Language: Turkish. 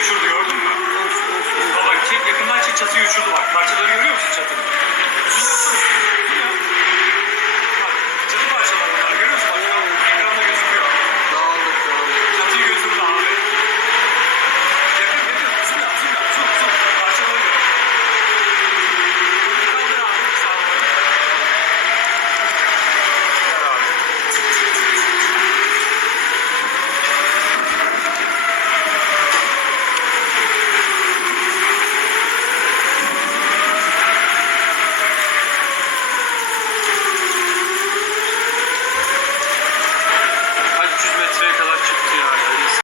uçurdu gördün mü? Bak çek yakından çek çatıyı uçurdu bak. Parçaları görüyor musun çatının?